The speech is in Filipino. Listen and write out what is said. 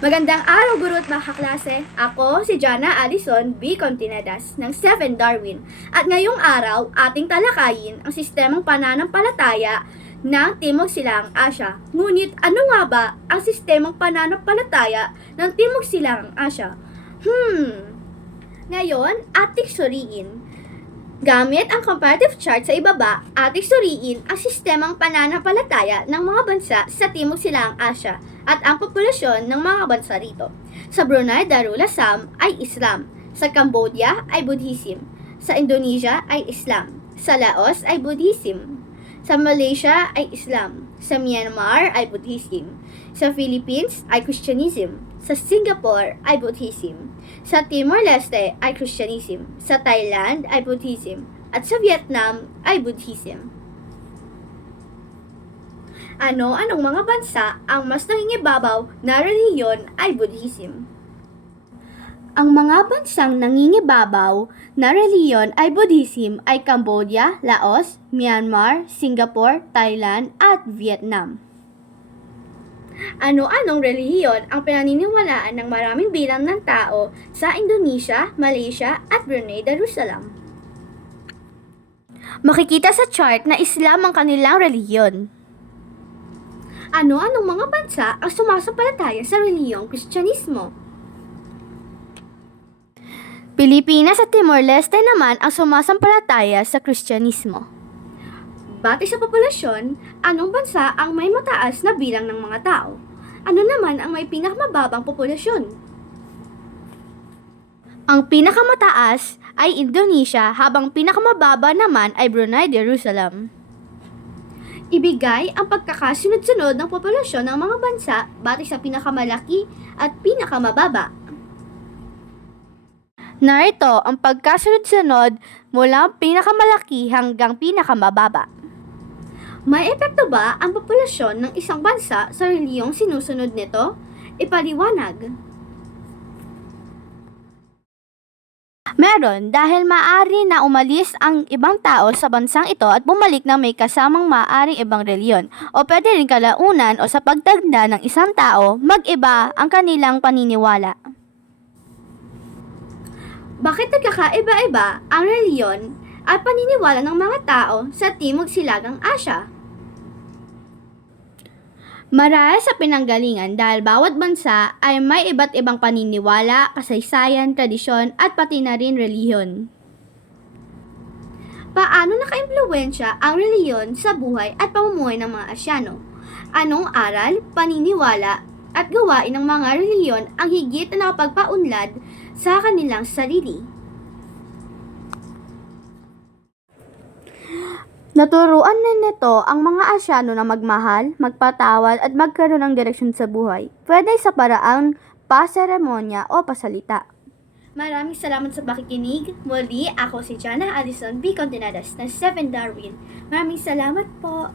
Magandang araw, guro at mga kaklase. Ako si Jana Alison B. Continedas ng 7 Darwin. At ngayong araw, ating talakayin ang sistemang pananampalataya ng Timog Silang Asya. Ngunit ano nga ba ang sistemang pananampalataya ng Timog Silang Asya? Hmm, ngayon, ating suriin. Gamit ang comparative chart sa ibaba, ating suriin ang sistemang pananampalataya ng mga bansa sa Timog Silang Asya at ang populasyon ng mga bansa rito. Sa Brunei Darussalam ay Islam, sa Cambodia ay Buddhism, sa Indonesia ay Islam, sa Laos ay Buddhism, sa Malaysia ay Islam, sa Myanmar ay Buddhism, sa Philippines ay Christianism, sa Singapore ay Buddhism, sa Timor-Leste ay Christianism, sa Thailand ay Buddhism, at sa Vietnam ay Buddhism. Ano-anong mga bansa ang mas nangingibabaw na reliyon ay Buddhism? Ang mga bansang nangingibabaw na reliyon ay Buddhism ay Cambodia, Laos, Myanmar, Singapore, Thailand at Vietnam. Ano-anong relihiyon ang pinaniniwalaan ng maraming bilang ng tao sa Indonesia, Malaysia at Brunei Darussalam? Makikita sa chart na Islam ang kanilang relihiyon. Ano-anong mga bansa ang sumasampalataya sa relihiyong Kristyanismo? Pilipinas at Timor-Leste naman ang sumasampalataya sa Kristyanismo. Batay sa populasyon, anong bansa ang may mataas na bilang ng mga tao? Ano naman ang may pinakamababang populasyon? Ang pinakamataas ay Indonesia habang pinakamababa naman ay Brunei Darussalam. Ibigay ang pagkakasunod-sunod ng populasyon ng mga bansa batay sa pinakamalaki at pinakamababa. Narito ang pagkasunod-sunod mula pinakamalaki hanggang pinakamababa. May epekto ba ang populasyon ng isang bansa sa reliyong sinusunod nito? Ipaliwanag. Meron dahil maaari na umalis ang ibang tao sa bansang ito at bumalik na may kasamang maaaring ibang reliyon o pwede rin kalaunan o sa pagtagda ng isang tao mag-iba ang kanilang paniniwala. Bakit nagkakaiba-iba ang reliyon at paniniwala ng mga tao sa Timog Silagang Asya? Marahil sa pinanggalingan dahil bawat bansa ay may iba't ibang paniniwala, kasaysayan, tradisyon at pati na rin reliyon. Paano nakaimpluwensya ang reliyon sa buhay at pamumuhay ng mga Asyano? Anong aral, paniniwala at gawain ng mga reliyon ang higit na nakapagpaunlad sa kanilang sarili? Naturuan na nito ang mga Asyano na magmahal, magpatawad at magkaroon ng direksyon sa buhay. Pwede sa paraang paseremonya o pasalita. Maraming salamat sa pakikinig. Muli, ako si Jana Allison B. Contenadas ng 7 Darwin. Maraming salamat po.